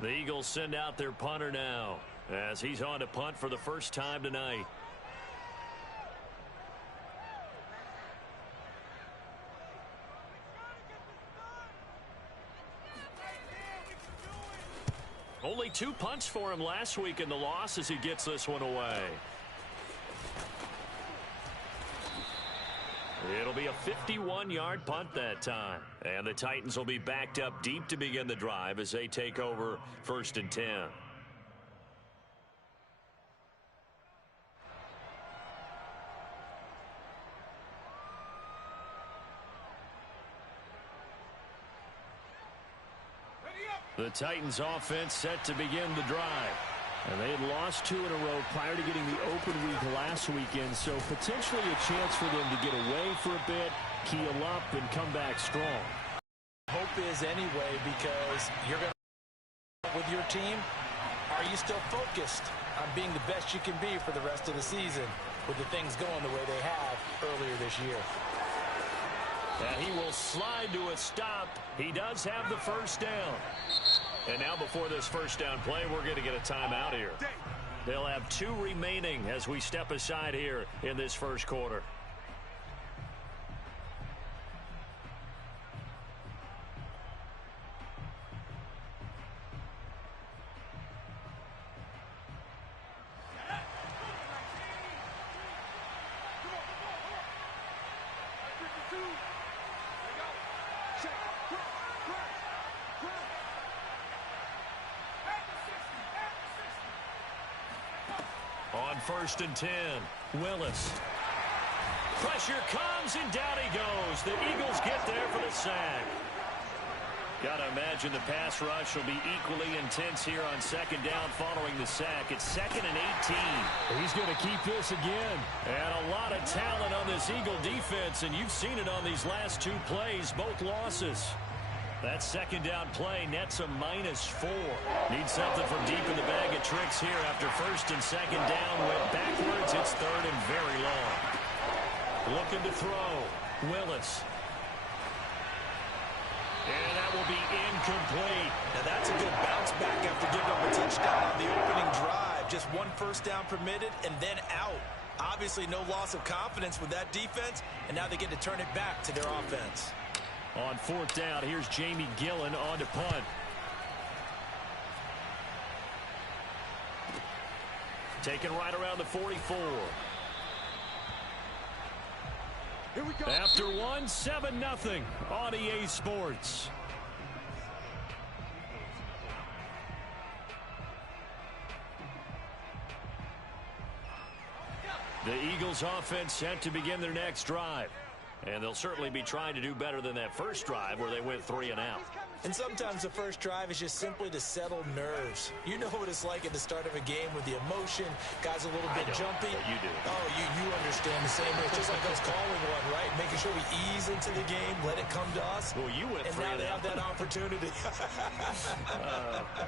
The Eagles send out their punter now as he's on to punt for the first time tonight. Only 2 punts for him last week in the loss as he gets this one away. It'll be a 51-yard punt that time. And the Titans will be backed up deep to begin the drive as they take over 1st and 10. The Titans offense set to begin the drive. And they had lost 2 in a row prior to getting the open week last weekend, so potentially a chance for them to get away for a bit, keel up, and come back strong. Hope is anyway, because you're going to with your team. Are you still focused on being the best you can be for the rest of the season with the things going the way they have earlier this year? And he will slide to a stop. He does have the first down. And now before this first down play, we're going to get a timeout here. They'll have 2 remaining as we step aside here in this first quarter. On 1st and 10, Willis. Pressure comes, and down he goes. The Eagles get there for the sack. Got to imagine the pass rush will be equally intense here on 2nd down following the sack. It's 2nd and 18. He's going to keep this again. And a lot of talent on this Eagle defense, and you've seen it on these last 2 plays, both losses. That 2nd down play nets a -4. Need something from deep in the bag of tricks here after 1st and 2nd down went backwards. It's 3rd and very long. Looking to throw. Willis. And that will be incomplete. Now that's a good bounce back after giving up a touchdown on the opening drive. Just 1 first down permitted and then out. Obviously no loss of confidence with that defense, and now they get to turn it back to their offense. On 4th down, here's Jamie Gillen on to punt. Taken right around the 44. Here we go. After 1, 7-0 on EA Sports. The Eagles offense set to begin their next drive. And they'll certainly be trying to do better than that first drive where they went 3 and out. And sometimes the first drive is just simply to settle nerves. You know what it's like at the start of a game with the emotion, guys a little bit jumpy. But you do. Oh, you understand the same way. It's just like us calling one, right? Making sure we ease into the game, let it come to us. Well, you went 3 and out. And now they have that opportunity.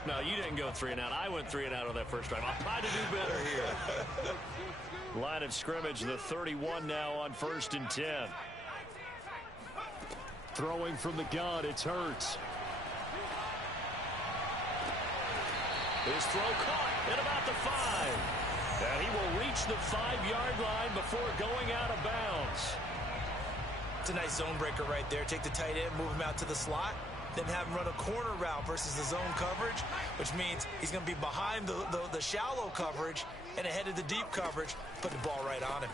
No, you didn't go 3 and out. I went 3 and out on that first drive. I'll try to do better here. Line of scrimmage, the 31 now on 1st and 10. Throwing from the gun, it's Hurts. His throw caught at about the 5. And he will reach the 5-yard line before going out of bounds. It's a nice zone breaker right there. Take the tight end, move him out to the slot, then have him run a corner route versus the zone coverage, which means he's going to be behind the shallow coverage and ahead of the deep coverage. Put the ball right on him.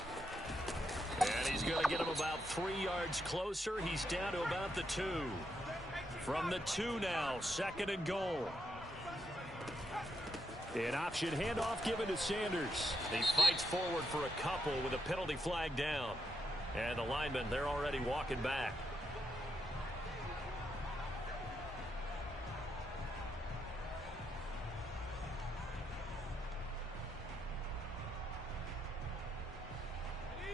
And he's going to get him about 3 yards closer. He's down to about the 2. From the 2 now, 2nd and goal. An option handoff given to Sanders. He fights forward for a couple with a penalty flag down. And the linemen, they're already walking back.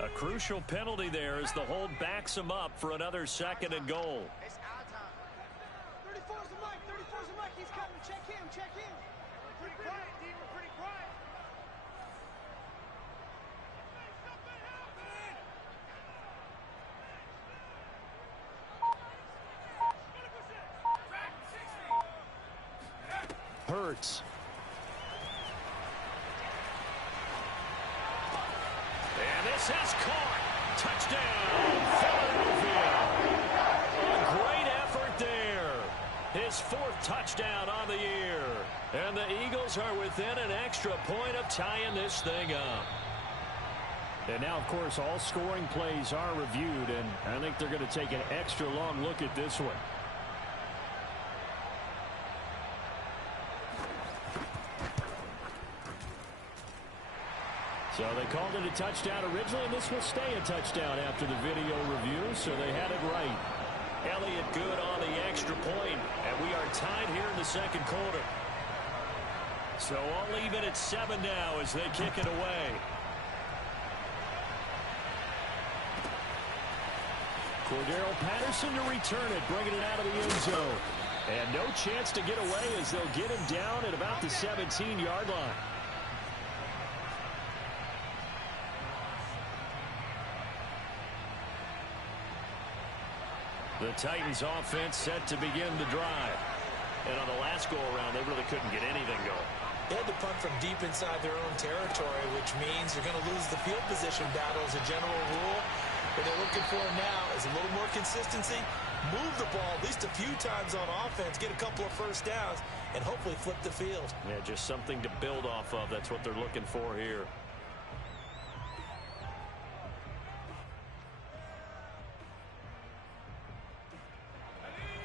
A crucial penalty there as the hold backs him up for another 2nd and goal. It's our time. 34's the mic. 34's the mic. He's coming. Check him. Check him. We're pretty quiet, D. We're pretty quiet. Hurts. And this is caught. Touchdown, Philadelphia. A great effort there. His 4th touchdown on the year. And the Eagles are within an extra point of tying this thing up. And now, of course, all scoring plays are reviewed, and I think they're going to take an extra long look at this one. So they called it a touchdown originally, and this will stay a touchdown after the video review, so they had it right. Elliott good on the extra point, and we are tied here in the second quarter. So I'll leave it at 7 now as they kick it away. Cordero Patterson to return it, bringing it out of the end zone. And no chance to get away as they'll get him down at about the 17-yard line. The Titans offense set to begin the drive. And on the last go-around, they really couldn't get anything going. They had to punt from deep inside their own territory, which means you're going to lose the field position battle as a general rule. What they're looking for now is a little more consistency, move the ball at least a few times on offense, get a couple of first downs, and hopefully flip the field. Yeah, just something to build off of. That's what they're looking for here.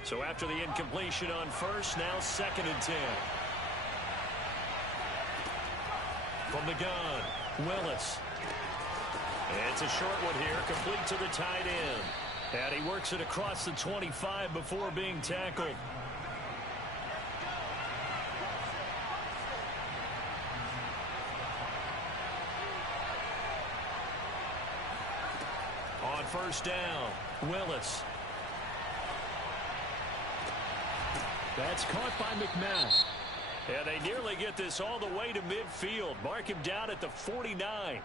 So after the incompletion on first, now 2nd and 10. From the gun, Willis. It's a short one here, complete to the tight end. And he works it across the 25 before being tackled. On first down, Willis. That's caught by McMath. And they nearly get this all the way to midfield. Mark him down at the 49.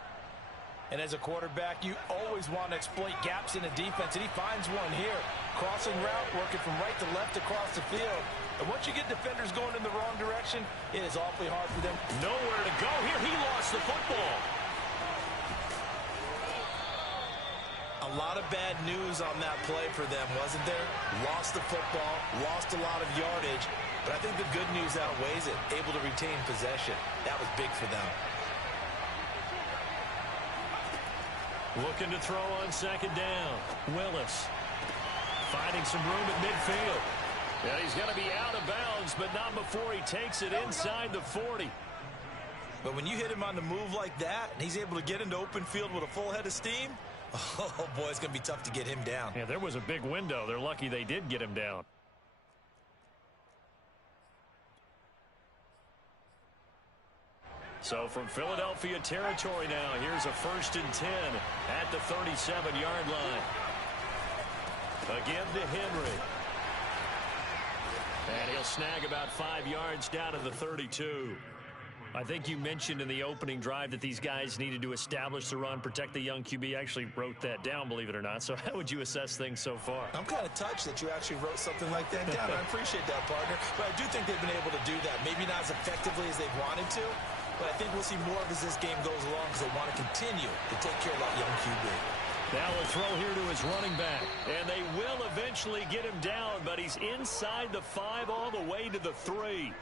And as a quarterback, you always want to exploit gaps in the defense, and he finds one here. Crossing route, working from right to left across the field. And once you get defenders going in the wrong direction, it is awfully hard for them. Nowhere to go here. He lost the football. A lot of bad news on that play for them, wasn't there? Lost the football, lost a lot of yardage, but I think the good news outweighs it. Able to retain possession. That was big for them. Looking to throw on 2nd down. Willis finding some room at midfield. And he's going to be out of bounds, but not before he takes it inside the 40. But when you hit him on the move like that, and he's able to get into open field with a full head of steam, oh, boy, it's going to be tough to get him down. Yeah, there was a big window. They're lucky they did get him down. So from Philadelphia territory now, here's a 1st and 10 at the 37-yard line. Again to Henry. And he'll snag about 5 yards down to the 32. I think you mentioned in the opening drive that these guys needed to establish the run, protect the young QB. I actually wrote that down, believe it or not. So how would you assess things so far? I'm kind of touched that you actually wrote something like that down. I appreciate that, partner. But I do think they've been able to do that. Maybe not as effectively as they've wanted to, but I think we'll see more of as this game goes along because they want to continue to take care of that young QB. Now a throw here to his running back. And they will eventually get him down, but he's inside the 5 all the way to the 3.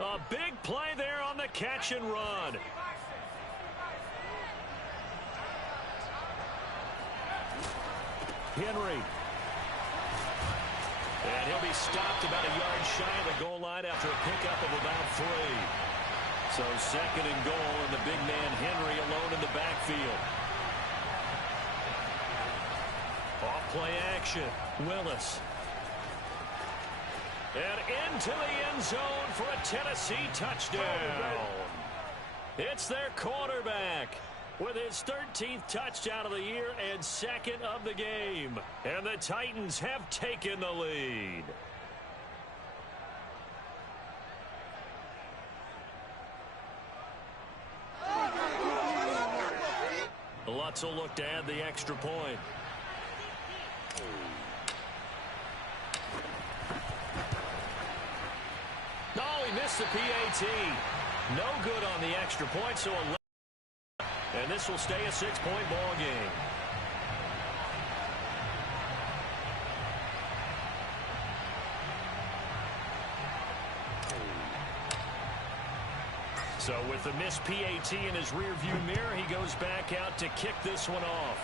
A big play there on the catch and run. Henry. And he'll be stopped about a yard shy of the goal line after a pickup of about 3. So 2nd and goal, and the big man Henry alone in the backfield. Off play action. Willis. And into the end zone for a Tennessee touchdown. It's their quarterback with his 13th touchdown of the year and 2nd of the game. And the Titans have taken the lead. Lutz will look to add the extra point. missed the PAT. No good on the extra point, so and this will stay a 6-point ball game. So with the missed PAT in his rearview mirror, he goes back out to kick this one off.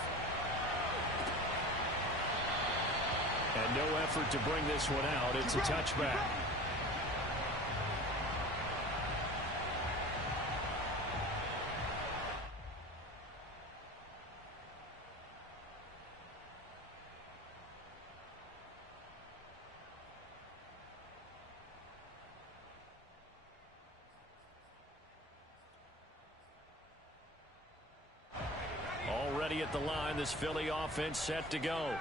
And no effort to bring this one out. It's a touchback. Already at the line, this Philly offense set to go.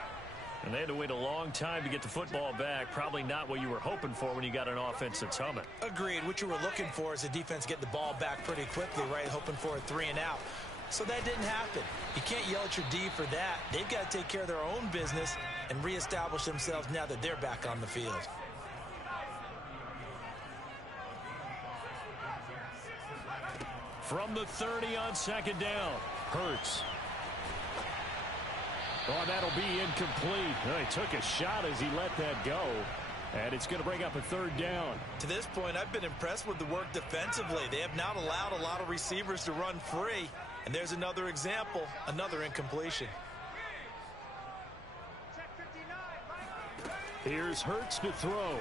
And they had to wait a long time to get the football back. Probably not what you were hoping for when you got an offense that's humming. Agreed. What you were looking for is the defense getting the ball back pretty quickly, right? Hoping for a 3-and-out. So that didn't happen. You can't yell at your D for that. They've got to take care of their own business and reestablish themselves now that they're back on the field. From the 30 on second down, Hurts. Oh, that'll be incomplete. Oh, he took a shot as he let that go. And it's going to bring up a third down. To this point, I've been impressed with the work defensively. They have not allowed a lot of receivers to run free. And there's another example, another incompletion. Here's Hurts to throw.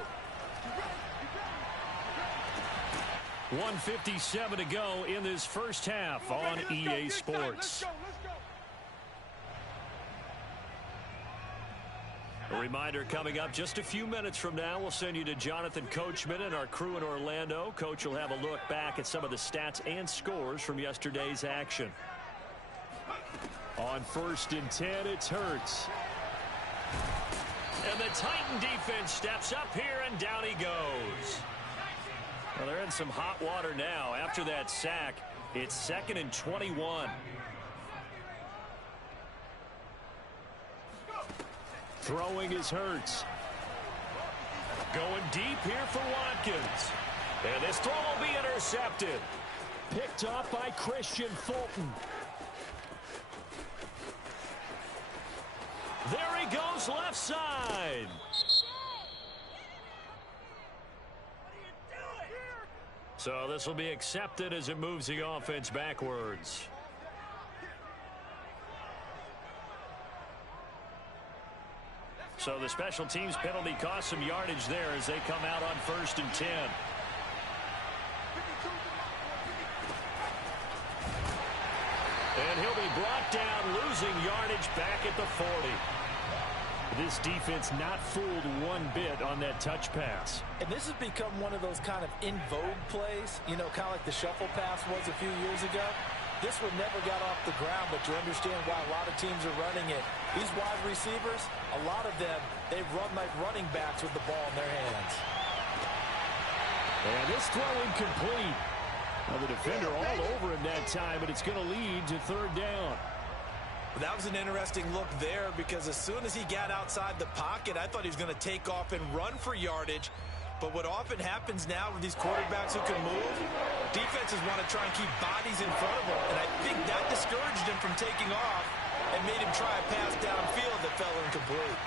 1:57 to go in this first half on EA Sports. A reminder coming up just a few minutes from now, we'll send you to Jonathan Coachman and our crew in Orlando. Coach will have a look back at some of the stats and scores from yesterday's action. On 1st and 10, it's Hurts. And the Titan defense steps up here, and down he goes. Well, they're in some hot water now. After that sack, it's 2nd and 21. Throwing is Hurts. Going deep here for Watkins. And this throw will be intercepted. Picked off by Christian Fulton. There he goes, left side. So this will be accepted as it moves the offense backwards. So the special teams penalty cost some yardage there as they come out on 1st and 10. And he'll be brought down, losing yardage back at the 40. This defense not fooled one bit on that touch pass. And this has become one of those kind of in vogue plays, you know, kind of like the shuffle pass was a few years ago. This one never got off the ground, but you understand why a lot of teams are running it. These wide receivers, a lot of them, they've run like running backs with the ball in their hands. And this throw incomplete. Well, the defender all over him that time, but it's going to lead to 3rd down. That was an interesting look there because as soon as he got outside the pocket, I thought he was going to take off and run for yardage. But what often happens now with these quarterbacks who can move, defenses want to try and keep bodies in front of them. And I think that discouraged him from taking off and made him try a pass downfield that fell incomplete.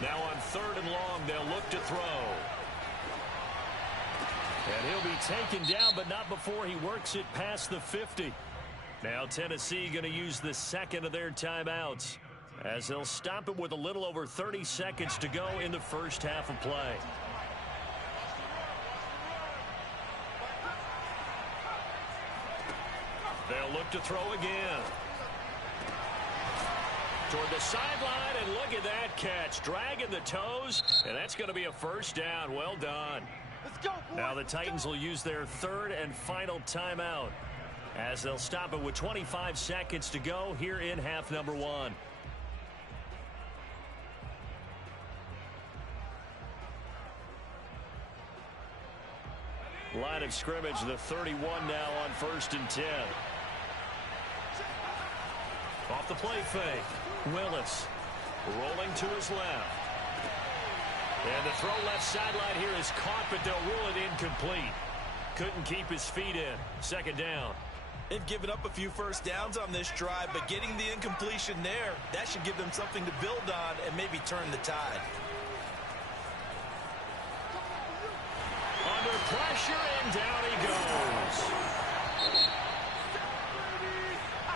Now on 3rd and long, they'll look to throw. And he'll be taken down, but not before he works it past the 50. Now Tennessee going to use the 2nd of their timeouts, as they'll stop it with a little over 30 seconds to go in the first half of play. They'll look to throw again. Toward the sideline, and look at that catch. Dragging the toes, and that's going to be a 1st down. Well done. Let's go, boys. Now the Titans will use their 3rd and final timeout, as they'll stop it with 25 seconds to go here in half number 1. Line of scrimmage, the 31 now on 1st and 10. Off the play fake, Willis. Rolling to his left. And the throw left sideline here is caught, but they'll rule it incomplete. Couldn't keep his feet in. Second down. They've given up a few first downs on this drive, but getting the incompletion there, that should give them something to build on and maybe turn the tide. Under pressure, and down he goes.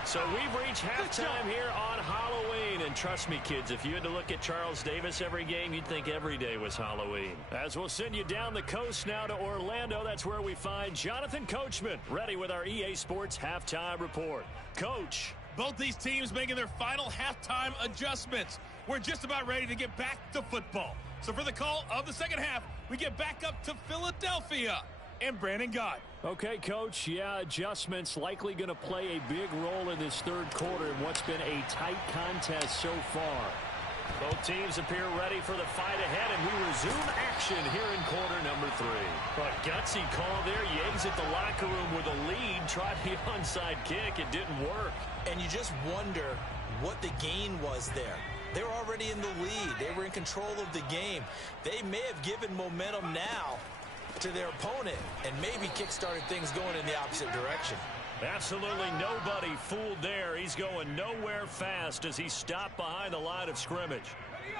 So we've reached halftime here on Halloween. And trust me, kids, if you had to look at Charles Davis every game, you'd think every day was Halloween. As we'll send you down the coast now to Orlando, that's where we find Jonathan Coachman, ready with our EA Sports Halftime Report. Coach. Both these teams making their final halftime adjustments. We're just about ready to get back to football. So for the call of the second half, we get back up to Philadelphia and Brandon Gott. Okay, Coach, yeah, adjustments likely going to play a big role in this third quarter in what's been a tight contest so far. Both teams appear ready for the fight ahead, and we resume action here in quarter number 3. But gutsy call there. You exit the locker room with a lead, tried the onside kick. It didn't work. And you just wonder what the gain was there. They were already in the lead. They were in control of the game. They may have given momentum now to their opponent and maybe kick-started things going in the opposite direction. Absolutely nobody fooled there. He's going nowhere fast as he stopped behind the line of scrimmage.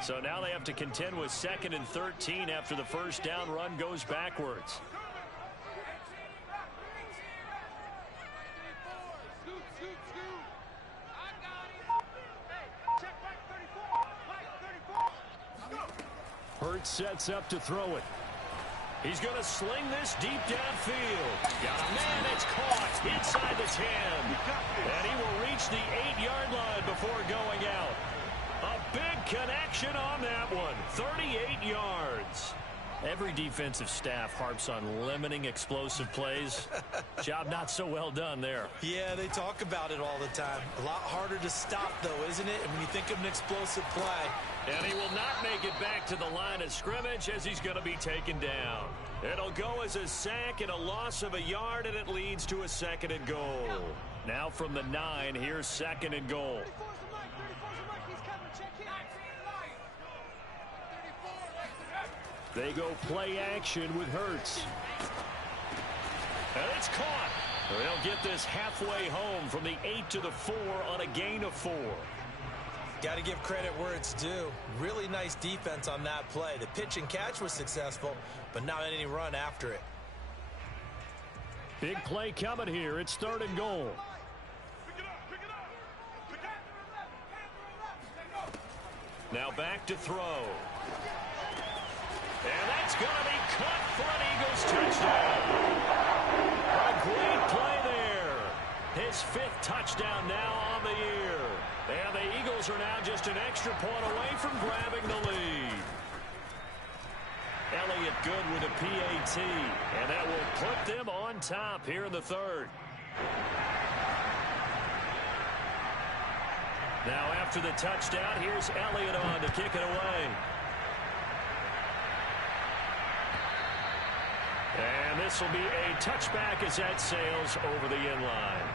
So now they have to contend with 2nd and 13 after the first down run goes backwards. Hurts sets up to throw it. He's going to sling this deep downfield. Got a man, it's caught inside the 10. And he will reach the 8-yard line before going out. A big connection on that one. 38 yards. Every defensive staff harps on limiting explosive plays. Job not so well done there. Yeah, they talk about it all the time. A lot harder to stop, though, isn't it? And when you think of an explosive play. And he will not make it back to the line of scrimmage as he's going to be taken down. It'll go as a sack and a loss of a yard, and it leads to a 2nd and goal. Now from the 9, here's 2nd and goal. They go play action with Hurts. And it's caught. They'll get this halfway home from the 8 to the 4 on a gain of 4. Got to give credit where it's due. Really nice defense on that play. The pitch and catch was successful, but not any run after it. Big play coming here. It's 3rd and goal. Now back to throw. And that's going to be caught for an Eagles touchdown. A great play there. His 5th touchdown now on the year. And the Eagles are now just an extra point away from grabbing the lead. Elliott good with a PAT. And that will put them on top here in the 3rd. Now after the touchdown, here's Elliott on to kick it away. And this will be a touchback as that sails over the end line.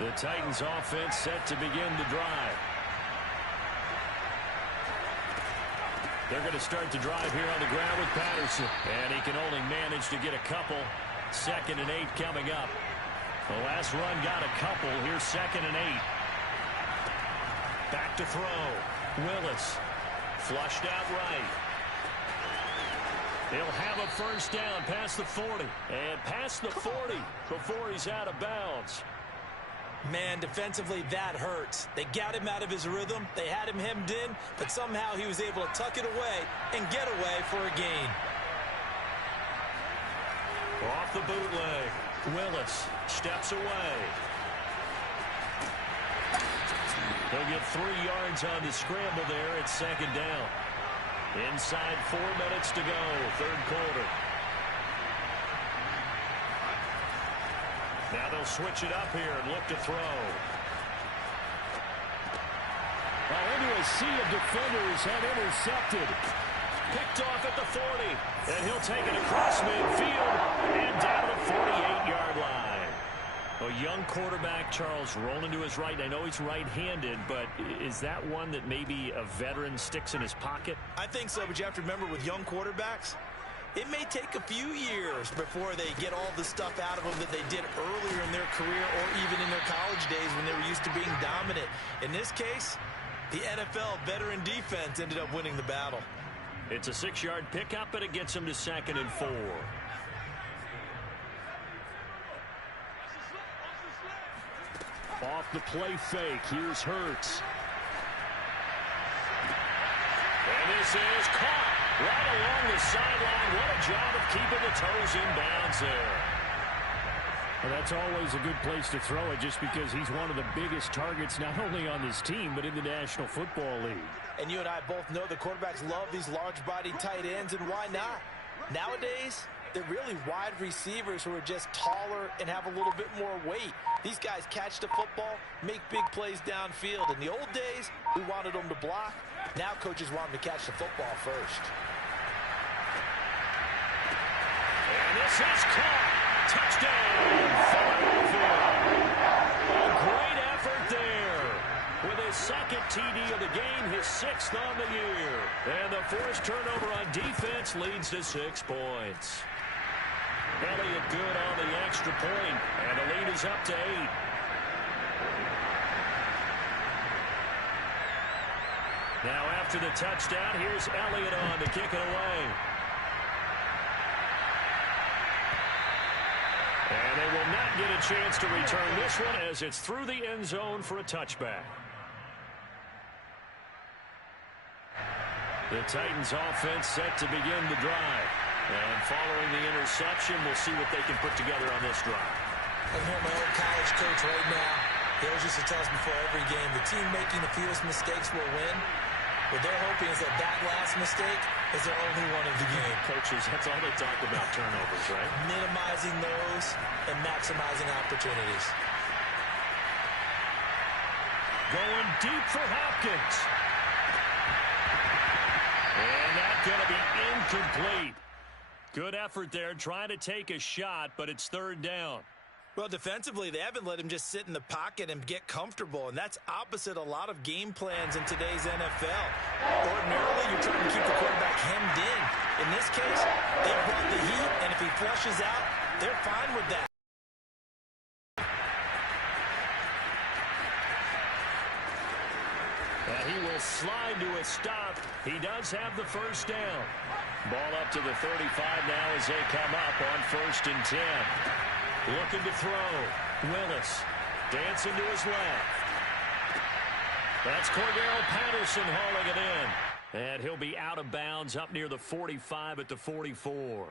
The Titans offense set to begin the drive. They're going to start the drive here on the ground with Patterson. And he can only manage to get a couple. 2nd and 8 coming up. The last run got a couple. Here's 2nd and 8. Back to throw. Willis. Flushed out right. He'll have a first down past the 40. And past the 40 before he's out of bounds. Man, defensively, that hurts. They got him out of his rhythm. They had him hemmed in, but somehow he was able to tuck it away and get away for a gain. Off the bootleg. Willis steps away. He'll get 3 yards on the scramble there at 2nd down. Inside 4 minutes to go, 3rd quarter. Now they'll switch it up here and look to throw. Well, into a sea of defenders and intercepted. Picked off at the 40. And he'll take it across midfield and down the 48-yard A young quarterback, Charles, rolling to his right. I know he's right-handed, but is that one that maybe a veteran sticks in his pocket? I think so, but you have to remember with young quarterbacks, it may take a few years before they get all the stuff out of them that they did earlier in their career or even in their college days when they were used to being dominant. In this case, the NFL veteran defense ended up winning the battle. It's a 6-yard pickup, and it gets him to 2nd and 4. Off the play fake. Here's Hurts. And this is caught right along the sideline. What a job of keeping the toes in bounds there. Well, that's always a good place to throw it just because he's one of the biggest targets not only on this team but in the National Football League. And you and I both know the quarterbacks love these large-bodied tight ends, and why not? Nowadays, they're really wide receivers who are just taller and have a little bit more weight. These guys catch the football, make big plays downfield. In the old days, we wanted them to block. Now coaches want them to catch the football first. And this is caught. Touchdown, Philadelphia. A great effort there. With his 2nd TD of the game, his 6th on the year. And the forced turnover on defense leads to 6 points. Elliott good on the extra point, and the lead is up to 8. Now after the touchdown, here's Elliott on to kick it away. And they will not get a chance to return this one as it's through the end zone for a touchback. The Titans offense set to begin the drive. And following the interception, we'll see what they can put together on this drive. I can hear my old college coach right now. He always used to tell us before every game, the team making the fewest mistakes will win. What they're hoping is that last mistake is their only one of the game. Coaches, that's all they talk about, turnovers, right? Minimizing those and maximizing opportunities. Going deep for Hopkins. And that's going to be incomplete. Good effort there, trying to take a shot, but it's 3rd down. Well, defensively, they haven't let him just sit in the pocket and get comfortable, and that's opposite a lot of game plans in today's NFL. Ordinarily, you're trying to keep the quarterback hemmed in. In this case, they brought the heat, and if he flushes out, they're fine with that. He will slide to a stop. He does have the 1st down. Ball up to the 35 now as they come up on 1st and 10. Looking to throw. Willis dancing to his left. That's Cordell Patterson hauling it in. And he'll be out of bounds up near the 45 at the 44.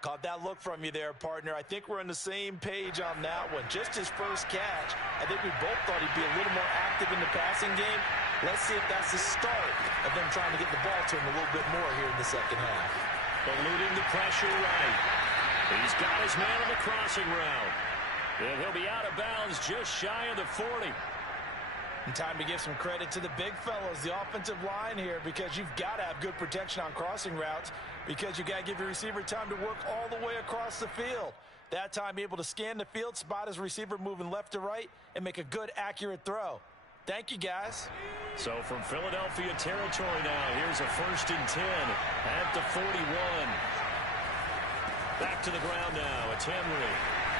Caught that look from you there, partner. I think we're on the same page on that one. Just his first catch. I think we both thought he'd be a little more active in the passing game. Let's see if that's the start of them trying to get the ball to him a little bit more here in the 2nd half. Eluding the pressure right. He's got his man on the crossing route. And he'll be out of bounds just shy of the 40. And time to give some credit to the big fellows, the offensive line here, because you've got to have good protection on crossing routes because you got to give your receiver time to work all the way across the field. That time, be able to scan the field, spot his receiver moving left to right, and make a good, accurate throw. Thank you, guys. So from Philadelphia territory now, here's a 1st and 10 at the 41. Back to the ground now. It's Henry.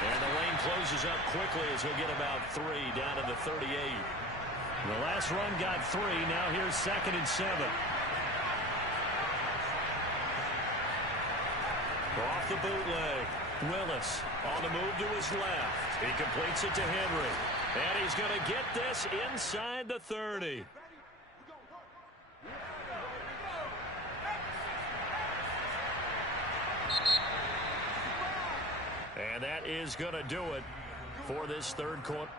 And the lane closes up quickly as he'll get about 3 down to the 38. The last run got 3. Now here's 2nd and 7. Off the bootleg. Willis on the move to his left. He completes it to Henry. And he's going to get this inside the 30. And that is going to do it for this 3rd quarter.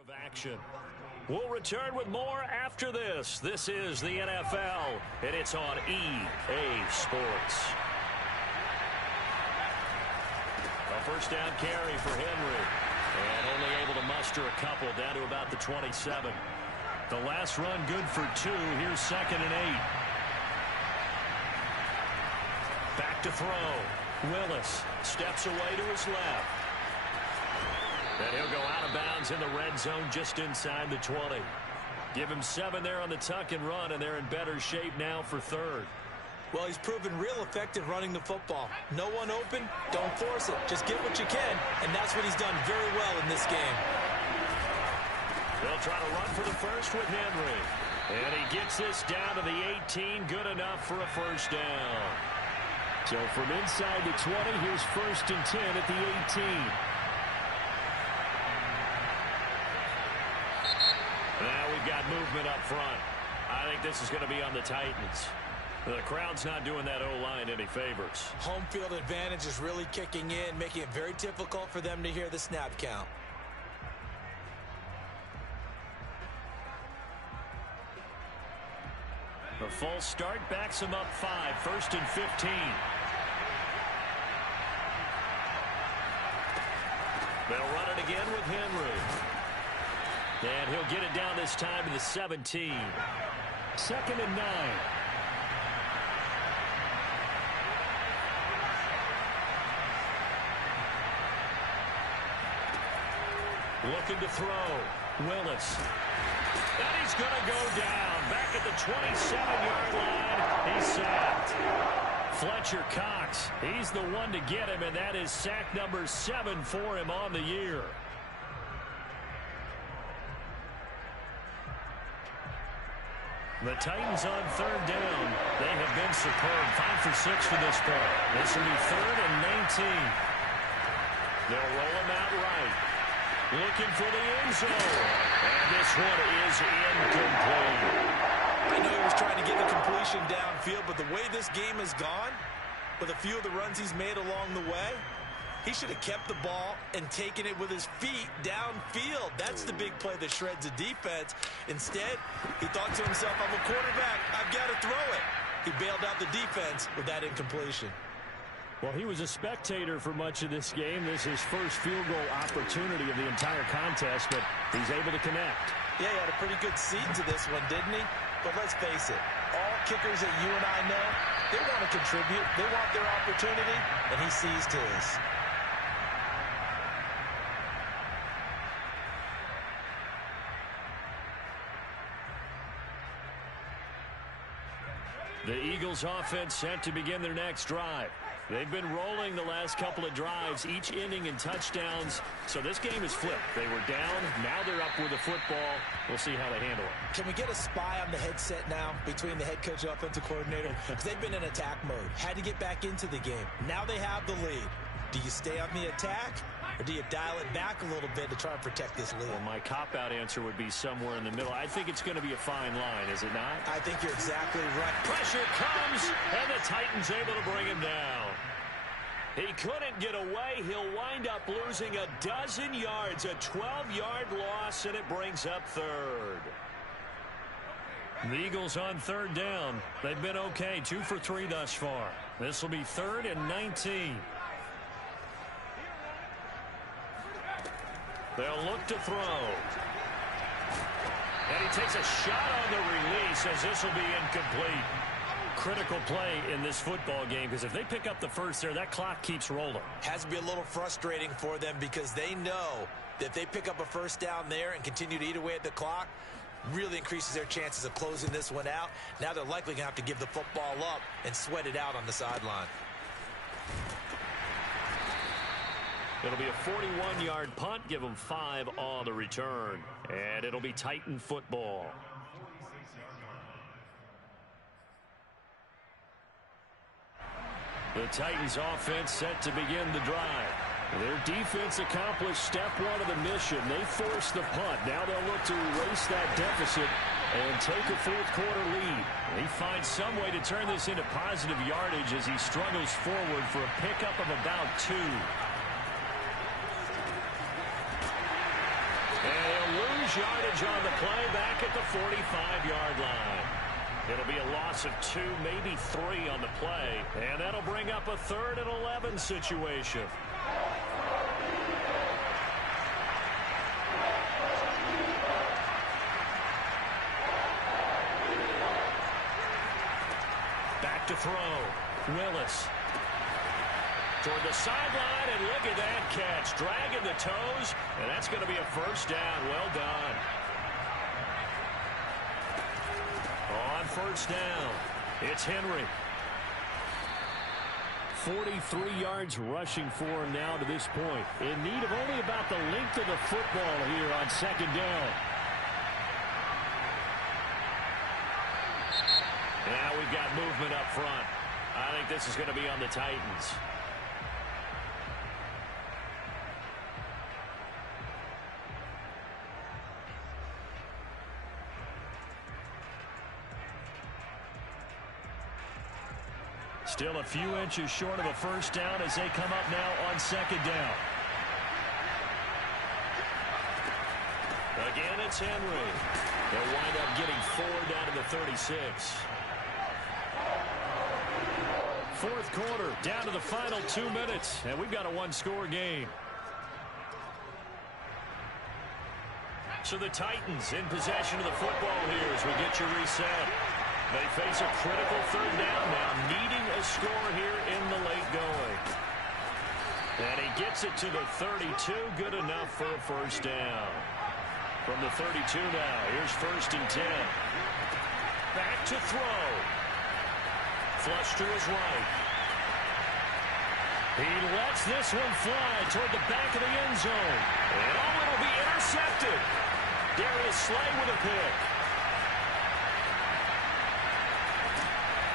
Of action. We'll return with more after this. This is the NFL, and it's on EA Sports. A 1st down carry for Henry. extra a couple, down to about the 27. The last run good for 2. Here's 2nd and 8. Back to throw. Willis steps away to his left. And he'll go out of bounds in the red zone just inside the 20. Give him 7 there on the tuck and run, and they're in better shape now for 3rd. Well, he's proven real effective running the football. No one open, don't force it. Just get what you can, and that's what he's done very well in this game. They'll try to run for the first with Henry. And he gets this down to the 18. Good enough for a first down. So from inside the 20, here's 1st and 10 at the 18. Now we've got movement up front. I think this is going to be on the Titans. The crowd's not doing that O-line any favors. Home field advantage is really kicking in, making it very difficult for them to hear the snap count. A false start backs him up 5. 1st and 15. They'll run it again with Henry. And he'll get it down this time to the 17. 2nd and 9. Looking to throw. Willis. And he's going to go down. Back at the 27-yard line. He's sacked. Fletcher Cox. He's the one to get him, and that is sack number 7 for him on the year. The Titans on 3rd down. They have been superb. 5 for 6 to this point. This will be 3rd and 19. They'll roll him out right. Looking for the end zone. And this one is incomplete. I know he was trying to get the completion downfield, but the way this game has gone, with a few of the runs he's made along the way, he should have kept the ball and taken it with his feet downfield. That's the big play that shreds the defense. Instead, he thought to himself, I'm a quarterback, I've got to throw it. He bailed out the defense with that incompletion. Well, he was a spectator for much of this game. This is his first field goal opportunity of the entire contest, but he's able to connect. Yeah, he had a pretty good seat to this one, didn't he? But let's face it, all kickers that you and I know, they want to contribute. They want their opportunity, and he seized his. The Eagles offense set to begin their next drive. They've been rolling the last couple of drives, each ending in touchdowns. So this game is flipped. They were down. Now they're up with the football. We'll see how they handle it. Can we get a spy on the headset now between the head coach and offensive coordinator? Because they've been in attack mode. Had to get back into the game. Now they have the lead. Do you stay on the attack, or do you dial it back a little bit to try and protect this lead? Well, my cop-out answer would be somewhere in the middle. I think it's going to be a fine line, is it not? I think you're exactly right. Pressure comes, and the Titans able to bring him down. He couldn't get away. He'll wind up losing a dozen yards, a 12-yard loss, and it brings up 3rd. The Eagles on 3rd down. They've been okay, 2 for 3 thus far. This will be 3rd and 19. They'll look to throw. And he takes a shot on the release as this will be incomplete. Critical play in this football game, because if they pick up the first there, that clock keeps rolling. Has to be a little frustrating for them because they know that if they pick up a first down there and continue to eat away at the clock, really increases their chances of closing this one out. Now they're likely going to have to give the football up and sweat it out on the sideline. It'll be a 41-yard punt. Give them 5 on the return. And it'll be Titan football. The Titans offense set to begin the drive. Their defense accomplished step 1 of the mission. They forced the punt. Now they'll look to erase that deficit and take a fourth-quarter lead. He finds some way to turn this into positive yardage as he struggles forward for a pickup of about 2. And he'll lose yardage on the play back at the 45-yard line. It'll be a loss of 2, maybe 3 on the play. And that'll bring up a 3rd and 11 situation. to throw. Willis. Toward the sideline, and look at that catch. Dragging the toes, and that's going to be a first down. Well done. On first down, it's Henry. 43 yards rushing for him now to this point. In need of only about the length of the football here on second down. Now we've got movement up front. I think this is going to be on the Titans. Still a few inches short of a first down as they come up now on second down. Again, it's Henry. They'll wind up getting 4 down to the 36. Fourth quarter, down to the final 2 minutes, and we've got a one-score game. So the Titans in possession of the football here as we get you reset. They face a critical third down now, needing a score here in the late going. And he gets it to the 32, good enough for a first down. From the 32 now, here's 1st and 10. Back to throw. Flush to his right. He lets this one fly toward the back of the end zone. And it'll be intercepted. Darius Slay with a pick.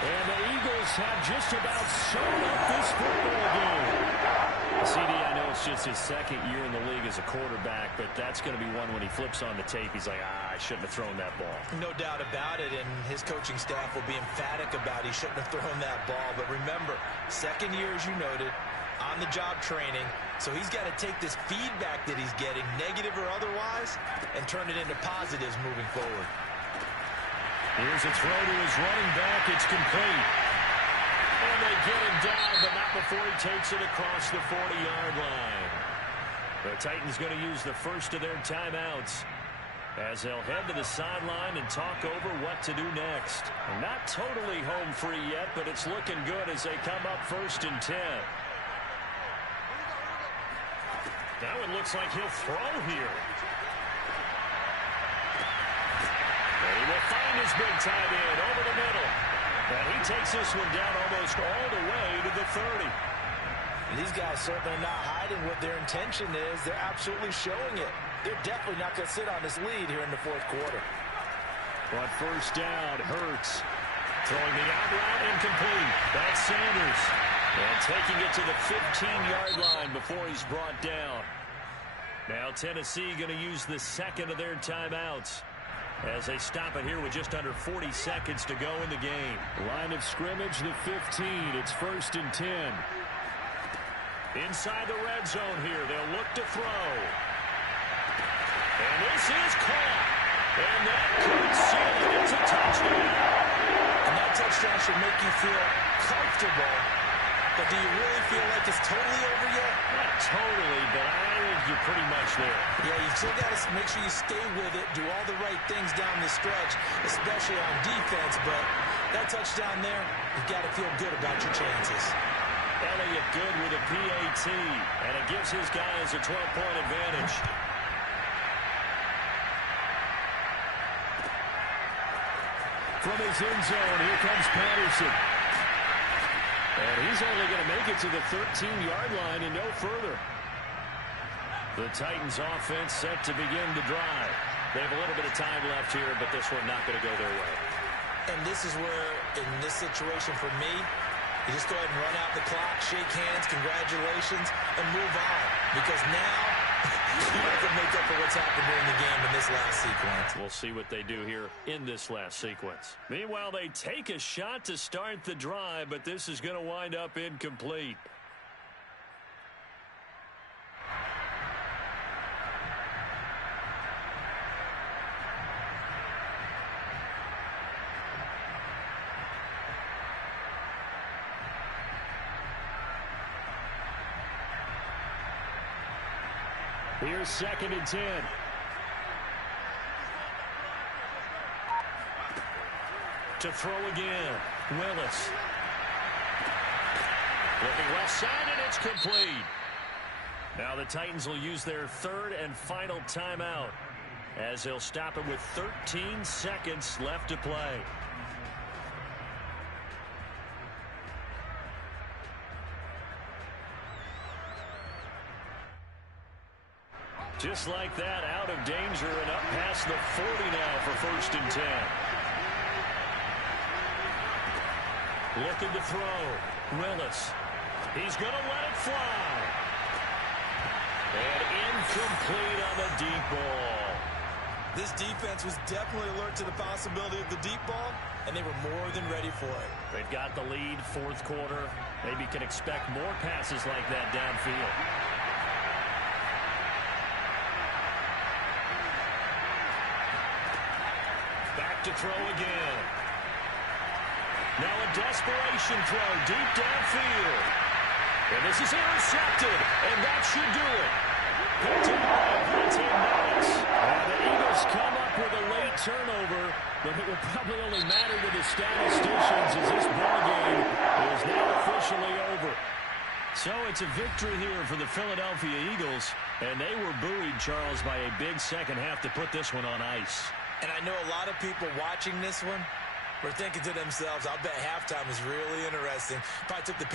And the Eagles have just about sewn up this football game. CD, I know it's just his second year in the league as a quarterback, but that's going to be one when he flips on the tape. He's like, I shouldn't have thrown that ball. No doubt about it, and his coaching staff will be emphatic about he shouldn't have thrown that ball. But remember, second year, as you noted, on-the-job training, so he's got to take this feedback that he's getting, negative or otherwise, and turn it into positives moving forward. Here's a throw to his running back. It's complete. And they get him down, but not before he takes it across the 40-yard line. The Titans going to use the first of their timeouts as they'll head to the sideline and talk over what to do next. Not totally home free yet, but it's looking good as they come up 1st and 10. Now it looks like he'll throw here. And he will find his big tight end over the middle. And he takes this one down almost all the way to the 30. And these guys certainly not hiding what their intention is. They're absolutely showing it. They're definitely not going to sit on this lead here in the fourth quarter. On first down, Hurts throwing the out route incomplete. That's Sanders. And taking it to the 15-yard line before he's brought down. Now Tennessee going to use the second of their timeouts as they stop it here with just under 40 seconds to go in the game. Line of scrimmage, the 15. It's 1st and 10. Inside the red zone here, they'll look to throw. And this is caught. And that could seal it. It's a touchdown. And that touchdown should make you feel comfortable. But do you really feel like it's totally over yet? Not totally, but I think you're pretty much there. Yeah, you still got to make sure you stay with it, do all the right things down the stretch, especially on defense. But that touchdown there, you've got to feel good about your chances. Elliott good with a PAT, and it gives his guys a 12-point advantage. From his end zone, here comes Patterson. And he's only going to make it to the 13-yard line and no further. The Titans offense set to begin the drive. They have a little bit of time left here, but this one not going to go their way. And this is where, in this situation for me, you just go ahead and run out the clock, shake hands, congratulations, and move on. Because now, you have to make up for what's happened during the game in this last sequence. We'll see what they do here in this last sequence. Meanwhile, they take a shot to start the drive, but this is going to wind up incomplete. Here's 2nd and 10. To throw again, Willis. Looking left side, and it's complete. Now the Titans will use their third and final timeout as they'll stop it with 13 seconds left to play. Just like that, out of danger and up past the 40 now for 1st and 10. Looking to throw. Willis. He's going to let it fly. And incomplete on the deep ball. This defense was definitely alert to the possibility of the deep ball, and they were more than ready for it. They've got the lead, 4th quarter. Maybe can expect more passes like that downfield. Back to throw again. Now a desperation throw deep downfield. And this is intercepted, and that should do it. Picked up by Vontae Maddox. And the Eagles come up with a late turnover, but it will probably only matter to the statisticians as this ballgame is now officially over. So it's a victory here for the Philadelphia Eagles, and they were buoyed, Charles, by a big second half to put this one on ice. And I know a lot of people watching this one were thinking to themselves, I'll bet halftime is really interesting. If I took the